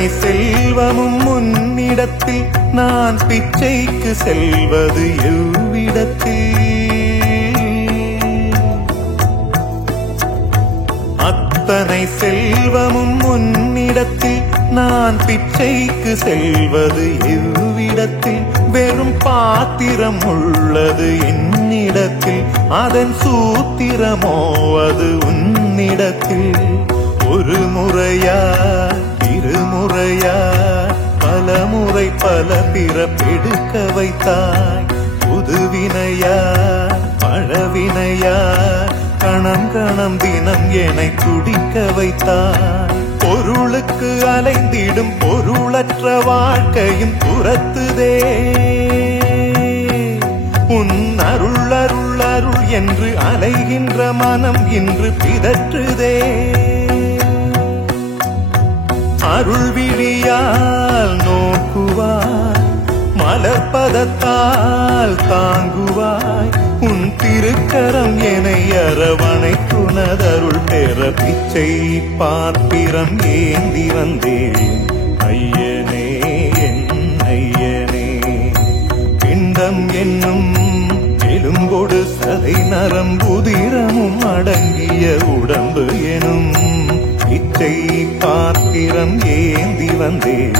அத்தனை செல்வமும் உன்னிடத்தில் நான் பிச்சைக்கு செல்வது எவ்விடத்தில்? அத்தனை செல்வமும் உன்னிடத்தில் நான் பிச்சைக்கு செல்வது எவ்விடத்தில்? வெறும் பாத்திரம் உள்ளது என்னிடத்தில், அதன் சூத்திரமோ அது உன்னிடத்தில். ஒரு முறையா இருமுறையா பல முறை பல பிறப்பெடுக்க வைத்தாய். புதுவினையா பழவினையா கணம் கணம் தினம் என்னை துடிக்க வைத்தாய். பொருளுக்கு அலைந்திடும் பொருளற்ற வாழ்க்கையும் துரத்துதே. உன் அருள் அருள் அருள் என்று அலைகின்ற மனம் இன்று பிதற்றுதே. அருள் விழியால் நோக்குவாய், மலர்பதத்தால் தாங்குவாய். உன் திருக்கரம் என்னை அரவணைக்குனதருள் பெற பிச்சை பாத்திரம் ஏந்தி வந்தேன். ஐயனே என் ஐயனே, பிண்டம் என்னும் எலும்பொடு சதை நரம்புதிரமும் அடங்கிய உடம்பு எனும் பிச்சை பாத்திரம் ஏந்தி வந்தேன்.